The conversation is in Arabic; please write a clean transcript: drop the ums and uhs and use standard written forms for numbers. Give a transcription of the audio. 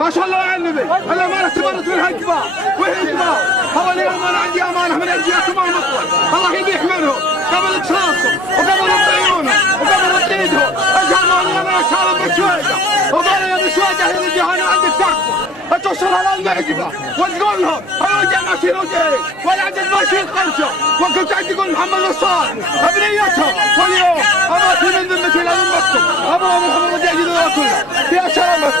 ما شاء الله على النبي، الامانه تبرد من هالكبار وهي كبار، هذول الامانه عندي امانه من اجيالكم ما مطول، الله يبيح منهم قبل تشاركهم وقبل عيونهم وقبل ايدهم، اجهروا انا شارب بشويده، وقالوا يا بشويده هي اللي جهنم عندك تكفى، توصل على المعجبه وتقول لهم هذول جماعتين وجهي ولا عندك ماشيين خمسه، وكنت عندي تقول محمد نصار ابنيتهم، واليوم اماتي من ذمتي الى ذمتكم، ابو محمد رجع كلها فيها شرمك.